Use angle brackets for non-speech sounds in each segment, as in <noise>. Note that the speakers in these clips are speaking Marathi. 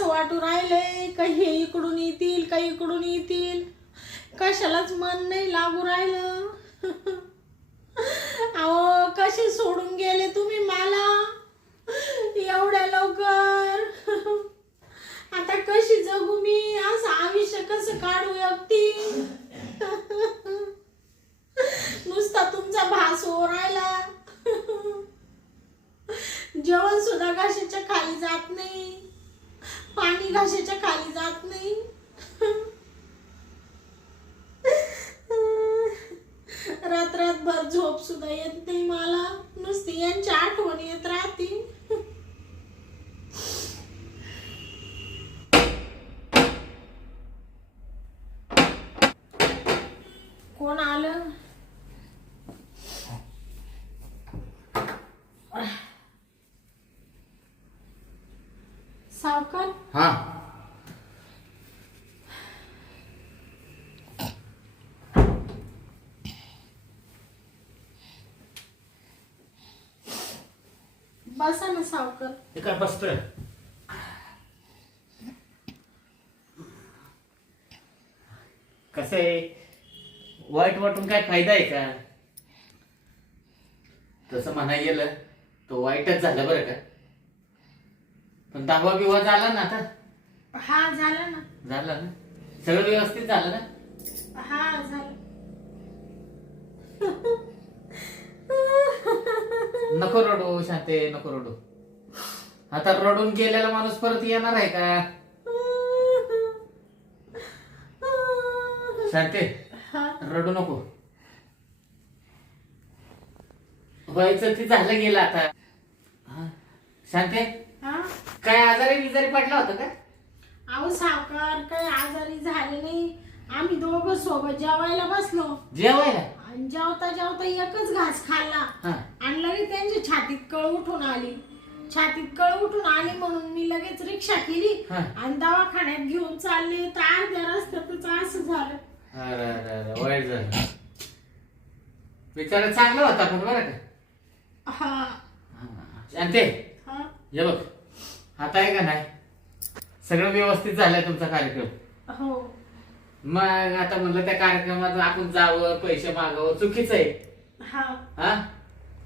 असं वाटू राहिलंय का हे इकडून येतील का इकडून येतील. कशालाच मन नाही लागू राहिलं. <laughs> अहो कसे सोडून गेले तुम्ही मला? एवढ्या लवकर. <laughs> आता कशी जगू मी? असं आयुष्य कसं काढू अगदी <laughs> नुसता तुमचा भास हो राहिला. जेवण सुद्धा काशीच्या खाली जात नाही. पाणी खाली जात नाही. रात रातभर झोप सुद्धा येत नाही मला. नुसती यांची आठवण येत राहते. कोण आलं सावकार हा बसा ना सावकार. हे काय बसतोय? कसं? आहे वाईट वाटून काय फायदा आहे का? तसं म्हणाय गेलं तो वाईटच झालं बरं का? पण दावा बिवा झाला ना आता? हा झालं ना. झालं ना? सगळं व्यवस्थित झालं ना? हा झालं. <laughs> नको रडू शांते नको रडू. आता रडून गेलेला माणूस परत येणार आहे का? शांते हा. रडू नको. व्हायचं ते झालं गेलं आता. हा. शांते हा? काय आजारी बिजारी पडला होता का? अहो सावकार काही आजारी झाले नाही. आम्ही दोघं सोबत जेवायला बसलो. जेवायला? आणि जेवता जेवता एकच घास खाल्ला. हा. आणि लगेच त्यांची छातीत कळ उठून आली. छातीत कळ उठून आली म्हणून मी लगेच रिक्षा केली हा. आणि दवाखान्यात घेऊन चालले. तर अर्ध्या रस्त्यातच असं झालं. अरे अरे अरे वाईट झालं. बिचारा चांगला होता पण बरं का. हा. हा. शांते हा. हे बघ. आता आहे का नाही? सगळं व्यवस्थित झालंय तुमचा कार्यक्रम. हो. मग आता म्हणलं त्या कार्यक्रमात आपण जावं पैसे मागावं चुकीचं आहे. हा. हा?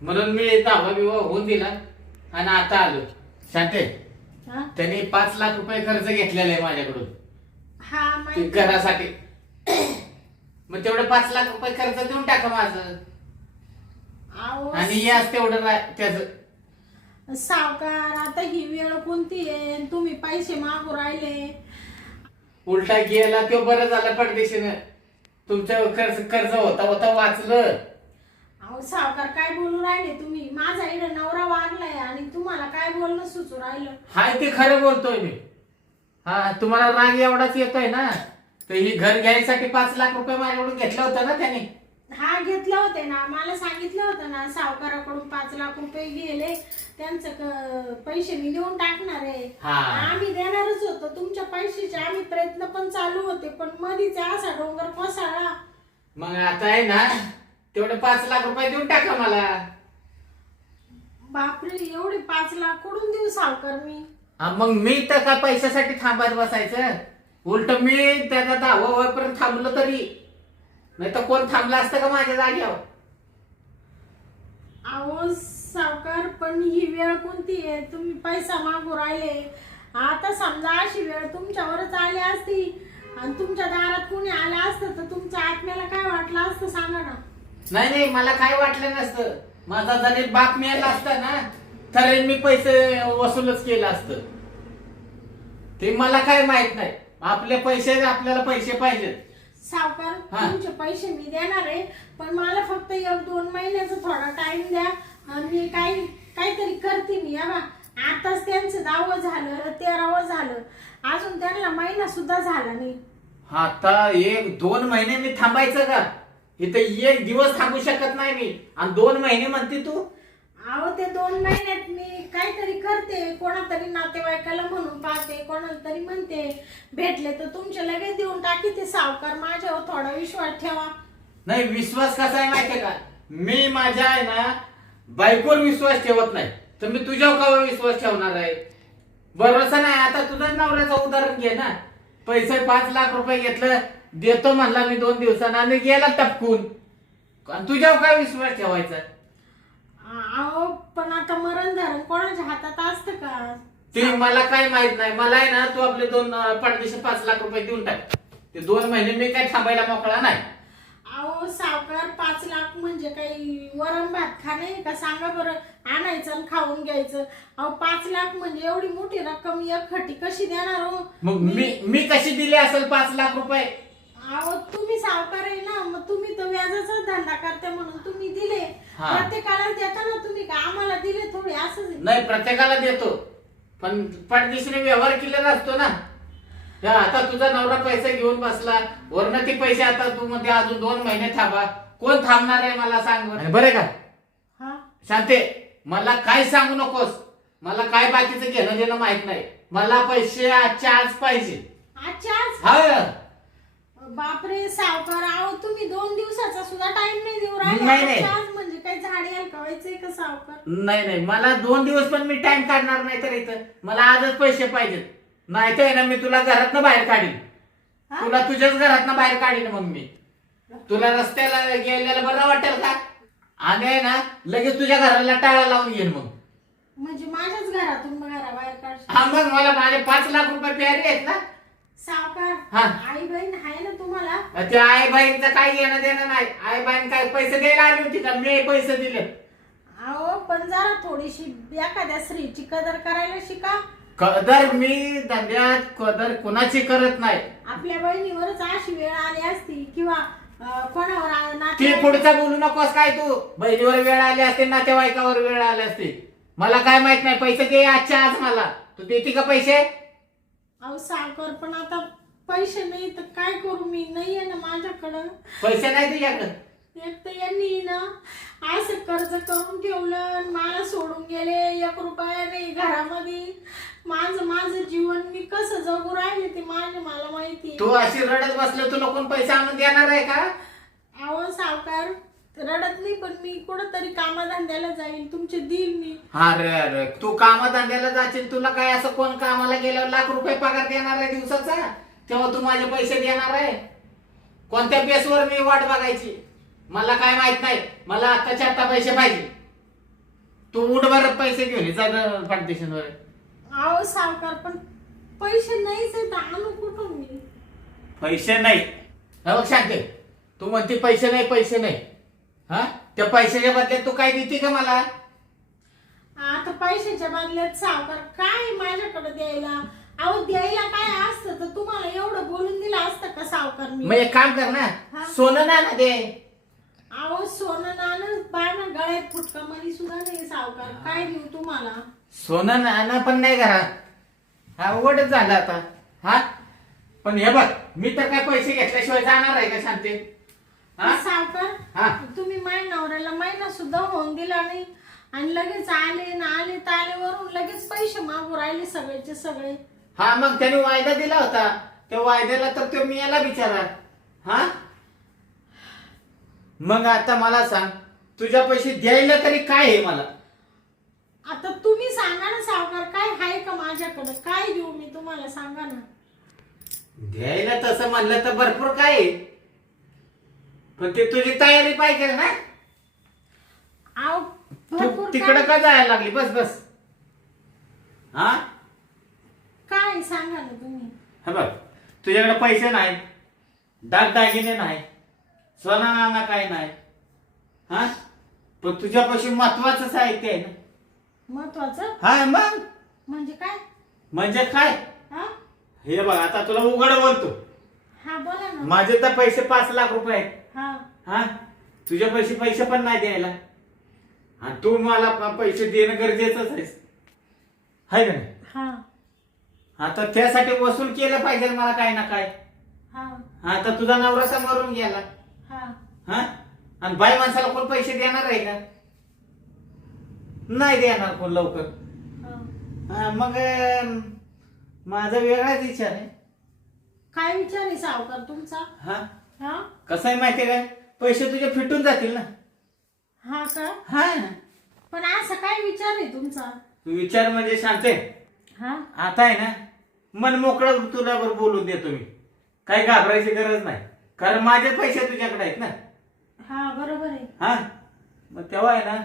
म्हणून मी दहावा बिवा होऊन दिला आणि आता आलो. शांते हा? त्यांनी पाच लाख रुपये खर्च घेतलेला आहे माझ्याकडून. हा ते माहिती घरासाठी. मग तेवढे पाच लाख रुपये खर्च देऊन टाका माझं. अहो आणि याच तेवढं त्याच. सावकार आता ही वेळ कोणती आहे? तुम्ही पैसे मागू राहिले. उलटा गेला तो बरं झालं परदेशीनं. तुमचं कर्ज कर्ज होता होता वाचलं. अहो सावकार काय बोलू राहिले तुम्ही? माझा इकडे नवरा वारलाय आणि तुम्हाला काय बोलणं सुचू राहिलं? हाय ते खरं बोलतोय मी. हा तुम्हाला राग एवढाच येतोय ना? तर ही घर घ्यायसाठी पाच लाख रुपये माझ्याकडून घेतलं होतं ना त्यांनी? हा घेतले होते ना मला सांगितलं होतं ना सावकाराकडून पाच लाख रुपये गेले त्यांचं क- पैसे मी देऊन टाकणार आहे. हा. आम्ही देणारच होतो तुमच्या पैशाचे आम्ही प्रयत्न पण चालू होते पण मधीच असा डोंगर कोसळला. मग आता आहे ना तेवढे पाच लाख रुपये देऊन टाका मला. बापरे एवढे पाच लाख कुठून देऊ सावकार मी? हा, मग मी तर काय पैशासाठी थांबत बसायचं. उलट मी त्याचा दहावा वयपर्यंत थांबलो तरी. नाही तर कोण थांबलं असतं का माझ्या जागेवर? अहो सावकार पण ही वेळ कोणती आहे? तुम्ही पैसा मागू राहिले. आता समजा अशी वेळ तुमच्यावरच आली असती आणि तुमच्या दारात कोणी आलं असतं तर तुमच्या आत्म्याला काय वाटलं असतं सांगा ना. नाही नाही मला काय वाटलं नसतं. माझा जरी बाप मिळाला असता ना तर मी पैसे वसूलच केलं असतं. ते मला काय माहीत नाही. आपले पैसे आपल्याला पैसे पाहिजेत. सावकार हा. तुमचे पैसे मी देणार आहे पण मला फक्त एक दोन महिन्याचा थोडा टाइम द्या. आणि मी काही काहीतरी करते मी या बा. आताच त्यांचं दहावं झालं तेरावं झालं. अजून त्यांना महिना सुद्धा झाला नाही. आता एक दोन महिने मी थांबायचं का? इथं एक दिवस थांबू शकत नाही मी. आणि दोन महिने म्हणते तू अहो ते दोन महिन्यात मी काहीतरी करते. कोणातरी नातेवाईकाला म्हणून पाहते कोणाला तरी म्हणते भेटले तर तुमचे लगेच देऊन टाकी ते सावकार. माझ्यावर थोडा विश्वास ठेवा. नाही विश्वास कसा आहे माहितीये का? मी माझ्या आहे ना बायकोवर विश्वास ठेवत नाही. तर मी तुझ्यावर का विश्वास ठेवणार आहे? भरोसा नाही. आता तुझा नवऱ्याचं उदाहरण घे ना. पैसे पाच लाख रुपये घेतलं देतो म्हणला मी दोन दिवसानं आणि गेला टपकून. आणि तुझ्यावर काय विश्वास ठेवायचा? पण आता मरण धरण कोणाच्या हातात असतं का? ते मला काय माहीत नाही. मला आहे ना तू आपले दोन अं, पडदेशी पाच लाख रुपये देऊन टाक. ते दोन महिने मी काय थांबायला मोकळा नाही. अहो सावकार पाच लाख म्हणजे काही वरण भात खाणे का? सांगा बरं. आणायचं आणि खाऊन घ्यायचं. अहो पाच लाख म्हणजे एवढी मोठी रक्कम एकखटी कशी देणार हो? मग मी मी कशी दिली असेल पाच लाख रुपये? अहो तुम्ही सावकार आहे ना मग तुम्ही तर व्याजाचा धंदा करते म्हणून तुम्ही दिले. हा. प्रत्येकाला देता ना तुम्ही का? आम्हाला दिले थोडे असंच आहे. नाही प्रत्येकाला देतो. पण पडदेशीने व्यवहार केलेला असतो ना. हा, आता तुझा नवरा पैसे घेऊन बसला. वरनं ते पैसे आता तू मध्ये अजून दोन महिने थांबा. कोण थांबणार आहे मला सांग बरं. बरं का? हा? शांते मला काय सांगू नकोस. मला काय बाकीचं घेणं देणं माहीत नाही. मला पैसे आजच्या आज पाहिजे. आजच्या आज? हा. बापरे सावकार अहो तुम्ही दोन दिवसाचा सुद्धा टाइम नाही देऊ राहिले. नाही, नाही. आज म्हणजे काही झाडे हलकावायचंय का सावकार? नाही नाही. मला दोन दिवस पण मी टाइम काढणार नाही तर इथं. मला आजच पैसे पाहिजेत. नाही तर ना मी तुला घरातनं बाहेर काढीन. हा? तुला तुझ्याच घरातनं बाहेर काढीन मग मी. तुला रस्त्याला गेलेलं बरं वाटेल का? आणि आहे ना लगेच तुझ्या घराला टाळा लावून येईन मग. म्हणजे माझ्याच घरातून मग घराबाहेर काढशील. हा मग मला माझे पाच लाख रुपये प्यारे आहेत ना? सावकार हा. आई बहीण आहे ना तुम्हाला? त्या आई बहीणचं काही घेणं देणं नाही. आई बहीण काय पैसे द्यायला आली होती का? मी पैसे दिले. अहो पण जरा थोडीशी एखाद्या स्त्रीची कदर करायला शिका. कदर मी धंद्यात कदर कोणाची करत नाही. आपल्या बहिणीवरच अशी वेळ आली असती किंवा अं, कोणावर आ- ते नातेवाईक- पुढचं बोलू नकोस काय तू? बहिणीवर वेळ आली असते नातेवाईकावर वेळ आली असते. मला काय माहीत नाही पैसे दे आजच्या आज मला. तू देते का पैसे? अहो सावकार पण आता पैसे नाही तर काय करू मी? नाहीये ना माझ्याकडं. पैसे नाही तुझ्याकडे एक तर यांनी ना असं कर्ज करून ठेवलं आणि मला सोडून गेले एक रुपया नाही घरामध्ये. माझं माझं जीवन मी कसं जगू राहिले ते माझे मला माहिती तू अशी रडत बसले तुला कोण पैसे आणून देणार आहे का? अहो सावकार रडत नाही पण मी कुठंतरी कामाधंद्याला जाईल तुमचे देईल मी. अरे अरे तू कामधंद्याला जाशील तुला काय असं कोण कामाला गेल्यावर लाख रुपये पगार देणार आहे दिवसाचा? तेव्हा तू माझे पैसे देणार आहे? कोणत्या बेसवर मी वाट बघायची? मला काय माहीत नाही. मला आत्ताच्या आता पैसे पाहिजे. तू उठभर पैसे घेऊन ये, जा फाउंडेशनवर अहो सावकार पण पैसे नाहीच आहेत आणू कुठून मी? पैसे नाही. हा शांती. तू म्हणते पैसे नाही पैसे नाही. हा? त्या पैशाच्या बदल्यात तू काय देते का मला? आता पैशाच्या बदल्यात सावकार काय माझ्याकडे द्यायला? अहो द्यायला काय असतं तर तुम्हाला एवढं बोलून दिलं असतं का सावकार मग मी एक काम कर ना. हा. सोनं ना दे. अहो सोनं नाणं बायना गळ्यात फुटका मनी सुद्धा नाही सावकार. काय देऊ तुम्हाला? सोनं नाणं पण नाही घरात हा उघडच झालं आता. हा? पण हे बघ मी तर काय पैसे घेतल्याशिवाय जाणार आहे का शांती? हा? सावकार हा. तुम्ही माझ्या नवऱ्याला महिना सुद्धा होऊन दिला नाही. आणि लगेच आले ना आले तालेवरून लगेच पैसे मागू राहिले सगळेचे सगळे. हा मग त्याने वायदा दिला होता. त्या वायद्याला तर तो मी याला विचारा हा? मग आता मला सांग तुझ्या पैसे द्यायला तरी काय आहे मला? आता तुम्ही सांगा ना सावकार काय आहे का माझ्याकडे? काय देऊ मी तुम्हाला? सांगा ना. द्यायला तसं म्हणलं तर भरपूर काय आहे. पण ते तुझी तयारी पाहिजे ना. तू भरपूर तिकडं का जायला लागली? बस बस. हा? काय सांगा ना तुम्ही. हा बघ तुझ्याकडे पैसे नाही दागदागिने नाही सोना नाना काय नाही हा? पण तुझ्यापाशी महत्वाचं साहित्य आहे ना. महत्वाचं? हा मग? म्हणजे काय? म्हणजे काय? हा? हे बघ आता तुला उघड बोलतो. हा बोला ना. माझे तर पैसे पाच लाख रुपये आहेत. हा. हा? तुझ्या पैसे पैसे पण नाही द्यायला. आणि तू मला पैसे देणं गरजेचंच आहेस हाय का नाही? हा. आता त्यासाठी वसूल केलं पाहिजे मला काय ना काय. हा. आता तुझा नवरा तर मरून गेला. हा. हा? आणि बाई माणसाला कोण पैसे देणार आहे का? नाही देणार कोण लवकर. मग माझा वेगळाच विचार आहे. काय विचार आहे सावकार तुमचा? हा? हा? कसं आहे माहितीये काय पैसे तुझे फिटून जातील ना. हा का? हा. पण असा काय विचार आहे तुमचा? तू विचार म्हणजे शांते हा? आता आहे ना मन मोकळं तुला बरोबर बोलून देतो मी. काही घाबरायची गरज नाही. कारण माझे पैसे तुझ्याकडे आहेत ना. हा बरोबर आहे. हा. मग तेव्हा आहे ना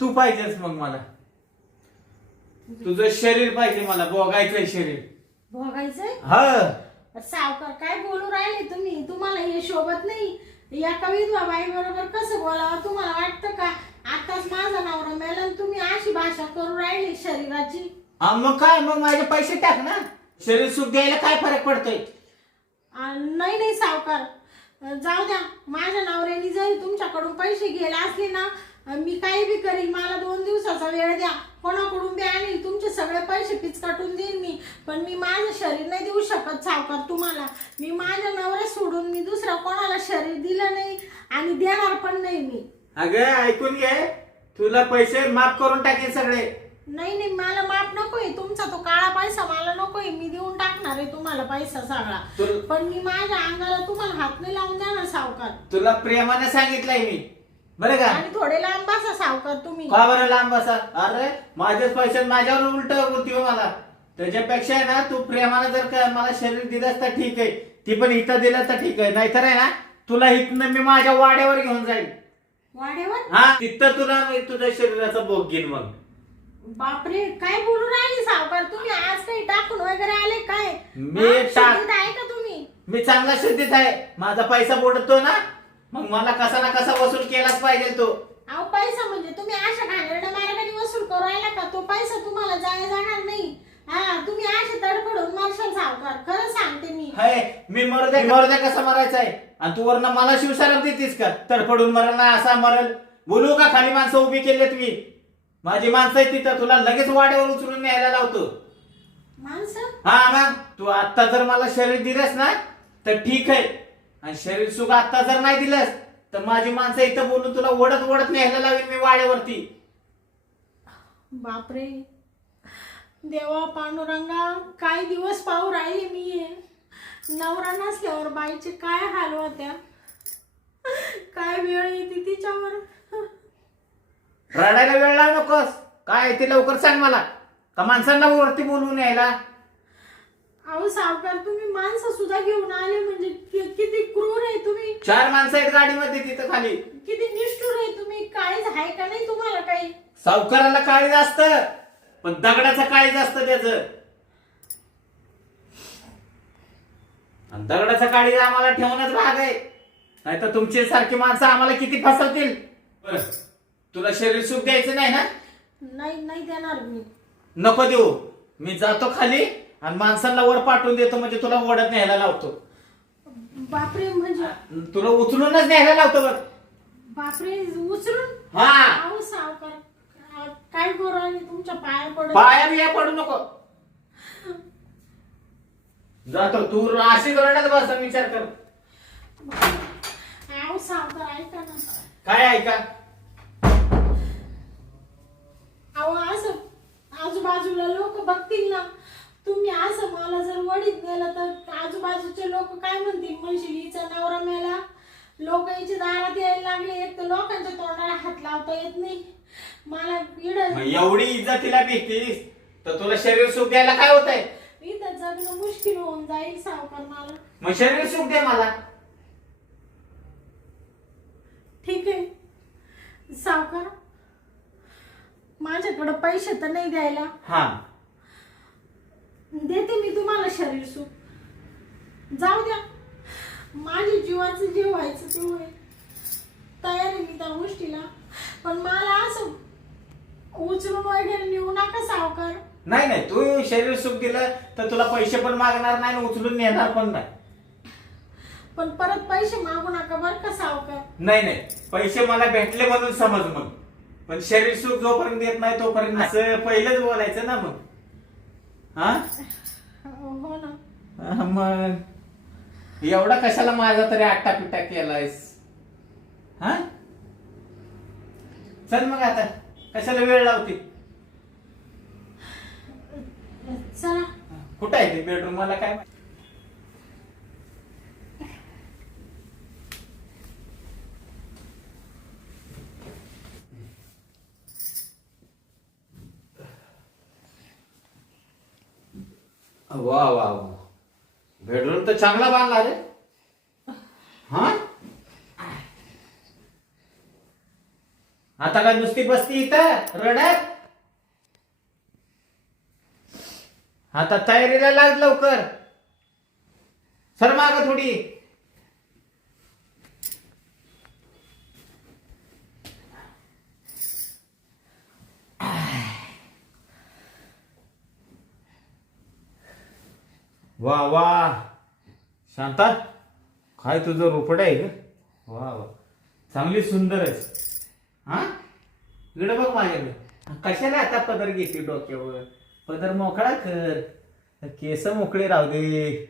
तू पाहिजेस मग मला. तुझं शरीर पाहिजे मला बघायचंय शरीर. भोगायचंय? हा. सावकार काय बोलू राहिले तुम्ही? तुम्हाला हे शोभत नाही. एका विधवा बाई बरोबर कसं बोलावं तुम्हाला वाटतं का? आताच माझा नवरा मेला आणि तुम्ही अशी भाषा करू राहिली शरीराची. हा, मग काय? मग माझे पैसे टाक ना. शरीर सुख द्यायला काय फरक पडतोय? आ, नाही नाही सावकार. जाऊ द्या. माझ्या नवऱ्याने जरी तुमच्याकडून पैसे घ्यायला असले ना मी काही बी करीन मला दोन दिवसाचा वेळ द्या. कोणाकडून बी आणील तुमचे सगळे पैसे पिचकाटून देईन मी. पण मी माझं शरीर नाही देऊ शकत सावकार तुम्हाला. मी माझ्या नवऱ्या सोडून मी दुसऱ्या कोणाला शरीर दिलं नाही आणि देणार पण नाही मी. अगं ऐकून घे. तुला पैसे माफ करून टाकेल सगळे. नाही नाही मला माफ नकोय. तुमचा तो काळा पैसा मला नकोय. मी देऊन टाकणार आहे तुम्हाला पैसा सगळा. तुल- पण मी माझ्या अंगाला तुम्हाला हात नाही लावून देणार सावकार. तुला प्रेमाने सांगितलंय मी. बरं का? आणि थोडे लांब बसा सावकार तुम्ही. का बरं लांब बसा? अरे माझेच पैसे माझ्यावर उलट बोलती हो मला. त्याच्यापेक्षा आहे ना तू प्रेमाने जर का मला शरीर दिलंस तर ठीक आहे. ती पण इथं दिलं तर ठीक आहे. नाहीतर आहे ना तुला इथनं मी माझ्या वाड्यावर घेऊन जाईल वाड्यावर? हा तिथं तुला मी तुझ्या शरीराचा भोग घेईन मग. बापरे काय बोलू राहिले सावकार तुम्ही? आज काही टाकून वगैरे आले काय? मी हा, टाक- शुद्धीत आहे का तुम्ही? मी चांगला शुद्धीत आहे. माझा पैसा बुडतो ना मग मला कसा ना कसा वसूल केलाच पाहिजे तो. अहो पैसा म्हणजे तुम्ही अशा घाणेरड्या मार्गाने वसूल करू राहिला का? तो पैसा तुम्हाला जाय जाणार नाही. हा तुम्ही असे तडफडून मारशाल सावकार खरं सांगते मी. हाय मी मरदे मरदे कसा मरायचा आहे. आणि तू वरनं मला शिवसारप देतीस का? तडफडून मरल ना असा मरल. बोलू का खाली माणसं उभी केली तुम्ही माझी माणसं आहे तिथं तुला लगेच वाड्यावर उचलून न्यायला लावतो. माणसं? हा मग तू आता जर मला शरीर दिलंस ना तर ठीक आहे. आणि शरीर सुख आता जर नाही दिलंस तर माझी माणसं इथं बोलून तुला ओढत ओढत न्यायला लावीन मी वाड्यावरती. बापरे. देवा पांडुरंगा काय दिवस पाहू राहिले मी हे. नवरा नसल्यावर बाईचे काय हाल होत्या? काय वेळ येते तिच्यावर? रडायला वेळ लावू नकोस. काय ते लवकर सांग मला. का माणसांना वरती बोलवून यायला अहो सावकार तुम्ही माणसं सुद्धा घेऊन आले म्हणजे कि- किती क्रूर आहे तुम्ही. चार माणसं आहेत गाडीमध्ये तिथं खाली. किती निष्ठुर आहे तुम्ही. काळीच आहे का नाही तुम्हाला काही? सावकाराला काळीज असत पण दगडाचं काळीज असतं त्याच. दगडाचं काळीज आम्हाला ठेवणंच भाग आहे. नाही तर तुमचे सारखी माणसं आम्हाला किती फसवतील? बरं, तुला शरीर सुख द्यायचं नाही ना? नाही नाही देणार मी. नको देऊ. मी जातो खाली आणि माणसांना वर पाठवून देतो म्हणजे तुला ओढत न्यायला लावतो. बापरे म्हणजे तुला उचलूनच न्यायला लावतो बघ. बापरे उचलून? हा. अहो सावकार काय करू तुमच्या पाया पडत पाया बिया पडू नको. जातो तू अशी रडत बस आणि विचार कर. अहो सावकार ऐका ना. काय ऐका? अहो असं आजूबाजूला लोक बघतील ना. तुम्ही असं मला जर वडीत नेलं तर आजूबाजूचे लोक काय म्हणतील? म्हणशील हिचा नवरा मेला. लोक हिच्या दारात यायला लागले. एक तर लोकांच्या तोंडाला हात लावता येत नाही. मला इड मग एवढी इज्जतीला भीतीस? तर तुला शरीर सुख द्यायला काय होत आहे इथं जगणं मुश्किल होऊन जाईल सावकार मला मग शरीर सुख दे मला. ठीक आहे. सावकार माझ्याकडे पैसे तर नाही द्यायला. हा. देते मी तुम्हाला शरीर सुख. जाऊ द्या. माझ्या जीवाचं जे व्हायचं ते होईल. तयार आहे मी त्या गोष्टीला. पण मला असं उचलून वगैरे नेऊ नका सावकार. नाही नाही तू शरीर सुख दिलं तर तुला पैसे पण मागणार नाही आणि उचलून नेणार पण नाही. पण परत पैसे मागू नका बरं का सावकार? नाही नाही पैसे मला भेटले म्हणून समज मग. पण शरीर सुख जोपर्यंत देत नाही तोपर्यंत नाही. असं पहिलेच बोलायचं ना मग. हा? हो ना हा, मग. एवढा कशाला माझा तरी आट्टा पिट्टा केलायस? हा? चल मग आता. कशाला वेळ लावते? चला. कुठं आहे ते बेडरूम मला काय वा वा वा. बेडरूम तर चांगला बांधला रे. हा? आता काय नुसती बसती इथं? रडत? आता तयारीला लाग लवकर. सर माग थोडी. वा वा. शांता काय तुझं रोपड आहे ग? वा वा. चांगली सुंदर आहे. हा? इकडे बघ माझ्याकडे कशाला आता पदर घेते डोक्यावर? पदर मोकळा कर. केस मोकळे राहू दे.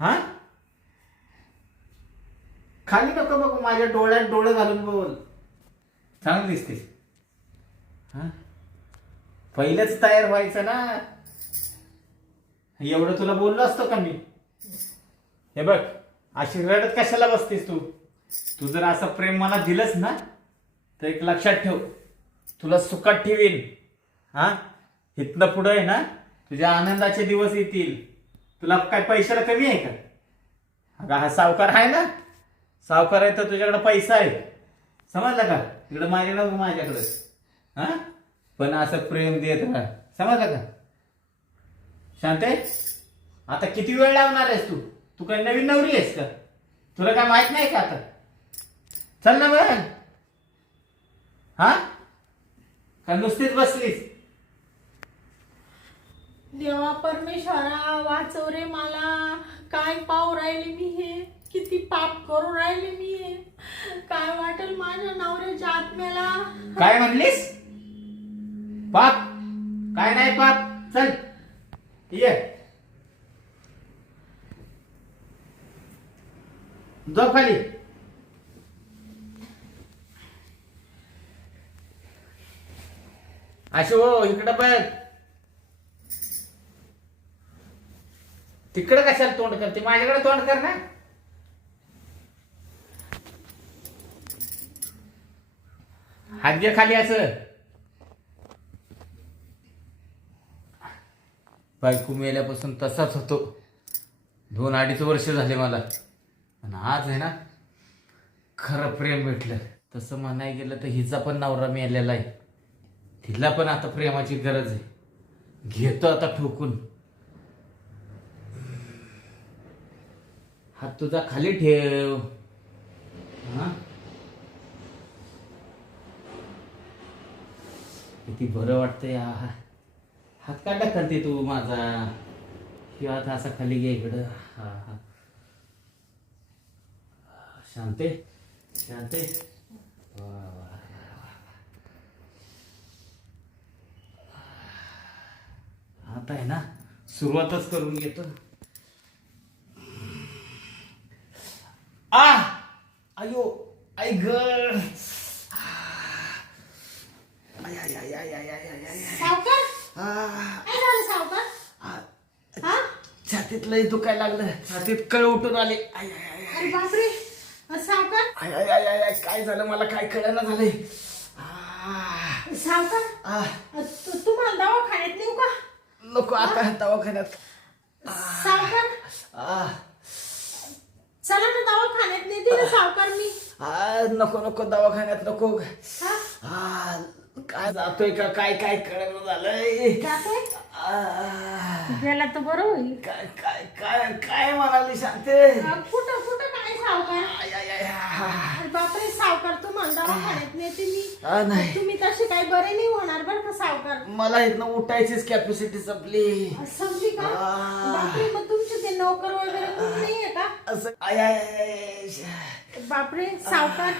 हा? खाली नको बघ माझ्या डोळ्यात डोळे घालून बोल. चांगली दिसते हा? पहिलंच तयार व्हायचं ना. एवढं तुला बोललो असतो का मी? हे बघ अशी रडत कशाला बसतेस तू? तू जर असं प्रेम मला दिलंस ना तर एक लक्षात ठेव तुला सुखात ठेवीन. हा? इथनं पुढं आहे ना तुझ्या आनंदाचे दिवस येतील. तुला काय पैशाला कमी आहे का? अगं हा सावकार आहे ना? सावकार आहे तर तुझ्याकडे पैसा आहे. समजलं का? इकडं माझ्याकडं बघ माझ्याकडे. हा? पण असं प्रेम देत राहा. समजलं का? शांते आता किती वेळ लावणार आहेस तू? तू काही नवीन नवरी आहेस का? तुला काय माहीत नाही का आता? चल ना बघ. हा? का नुसतीच बसलीस? देवा परमेश्वरा वाचव रे मला. काय पाव राहिले मी हे? किती पाप करू राहिले मी हे? काय वाटेल माझ्या नवऱ्याच्या आत्म्याला? काय म्हणलीस? पाप? काय नाही पाप? चल. ये। जाऊ खाली। अशी हो इकडं बघ. तिकडं कशाला तोंड करते? माझ्याकडे तोंड कर ना. हात खाली असं. बायको मेल्यापासून तसाच होतो. दोन अडीच वर्ष झाले मला. आणि आज आहे ना खरं प्रेम भेटलं. तसं म्हणाय गेलं तर हिचा पण नवरा मेलेला आहे. तिला पण आता प्रेमाची गरज आहे. घेतो आता ठोकून. हात तुझा खाली ठेव. हां? किती बरं वाटतं या हात काढा करते तू माझा? किंवा आता असा खाली घे इकडं. हा हा. शांते शांते. आता आहे ना? सुरुवातच करून घेतो. आ! आयो आई गड आय आय आय आय आय आय आय काय झालं सावकार आ, हा? छातीत लय दुखायला लागलं. छातीत कळ उठून आले. आय आय आय अरे बापरे. सावकार? आय आय आय आय आय काय झालं? मला काय कळना झालंय. आ, सावकार? आ, तु- तुम्हाला दवाखान्यात नेऊ का? नको आता दवाखान्यात. सावकार? आ, चला ना दवाखान्यात नेते ना सावकार मी. आ, नको नको दवाखान्यात नको. हा? आ, काय जातोय का? काय काय कळना झालंय? जातोय. गेला तर बरं होईल. काय काय काय काय म्हणाली अ, कुठं कुठं काय सावकार. अरे बापरे सावकार तुम्हाला दवाखान्यात नेते मी. आ, नाही. तुम्ही तसे काही बरे नाही होणार बरं का सावकार? मला इथनं उठायचीच कॅपॅसिटी संपली. समजी का? आ. बापरे मग तुमचे ते नोकर वगैरे कोणी नाहीये का? असं आय आय आय, आय. बापरे सावकार.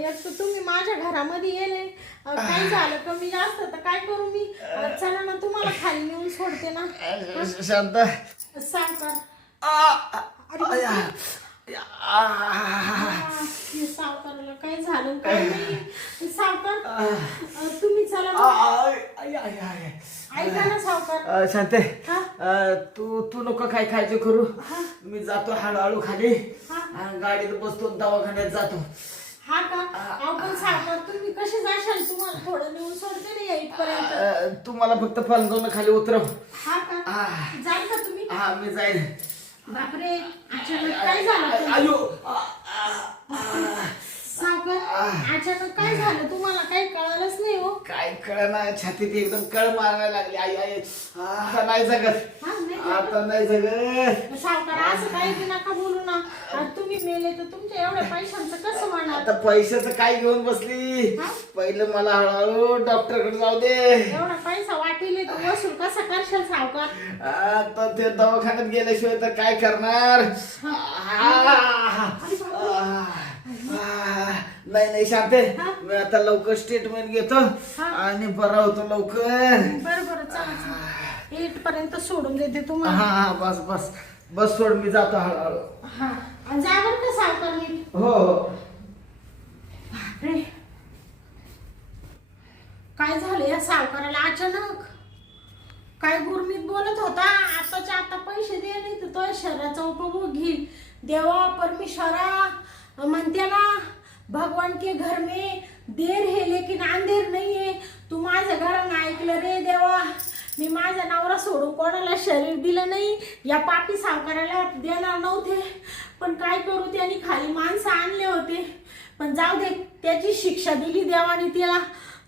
एक तर तुम्ही माझ्या घरामध्ये येले. अ, काय झालं कमी जास्त? तर काय करू मी? अ, चला ना तुम्हाला खाली खाली नेऊन सोडते ना. शांत. सांग काय झालं काय नाही. सावकार तुम्ही चला ऐका ना सावकार. शांते तू तू नको काय खायचं करू. मी जातो हळूहळू खाली. गाडीत बसतो दवाखान्यात जातो. हा का? आपण सावकार तुम्ही कसे जाशाल तुम्हाला? थोडं नेऊन सोडते ना या इथपर्यंत अ, तू मला फक्त फलजवून खाली उतरव. हा का? आ. जाल का तुम्ही? हा मी जाईल. बापरे अचानक काय झालं? आयो आ, आ, आ. सावकार अचानक काय झालं? तुम्हाला काही कळालंच नाही हो. काय कळना छातीत एकदम कळ मारायला लागली. आई आई. आता नाही जगत. हा नाही आता नाही जगत. सावकार असं काही बी नका बोलू ना. तुम्ही मेले तर तुमच्या एवढ्या पैशांचं कसं होणार आता पैशाचं काय घेऊन बसली? हा? पहिलं मला हळूहळू डॉक्टरकडे जाऊ दे. एवढा पैसा वाटेल तर वसूल कसा करशाल सावकार? आता ते दवाखान्यात गेल्याशिवाय तर काय करणार? नाही नाही शांते. हा? मी आता लवकर स्टेटमेंट घेतो हा? आणि बरा होतो लवकर. बरं बरं चला चला. इथपर्यंत सोडून देते हा तुम्हाला. हा बस बस. बस सोड मी जातो हळूहळू. हा. आणि जा बरं का सावकार नीट. हो हो. बापरे. काय झालं या सावकाराला? अचानक काय गुरमीत बोलत होता? आताच्या आता पैसे दे नाही तर तो शरीराचा उपभोग घेईल. देवा परमेश्वरा म्हणते ना भगवान के घर में देर है लेकिन अंधेर नहीं है। तू माझं घरानं ऐकलं रे देवा. मी माझा नवरा सोडून कोणाला शरीर दिलं नाही. या पापी सावकाराला देणार नव्हते. पण काय करू त्यांनी खाली माणसं आणले होते. पण जाऊ दे त्याची शिक्षा दिली देवाने तिला.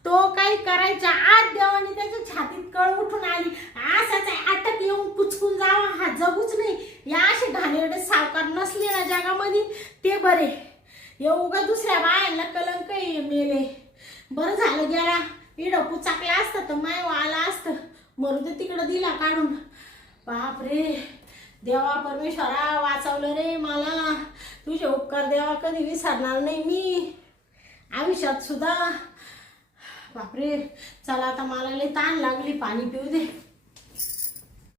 तो काही करायच्या आत देवाने त्याच्या छातीत कळ उठून आली. असाच अटक येऊन पुचकून जावा. हा जगूच नाही. या असे घाणेरडे सावकार नसले ना जगामध्ये. ते बरे. हे उगा दुसऱ्या बायांना कलंक मेले. बरं झालं गेला. इडपू पुचाकला असतं तर माय आला असतं. मरू ते तिकडं दिला काढून. बापरे. देवा परमेश्वरा वाचवलं रे मला. तुझे उपकार देवा कधी विसरणार नाही मी. आयुष्यात सुद्धा. बापरे. चला आता मला लई ताण लागली. पाणी पिऊ दे.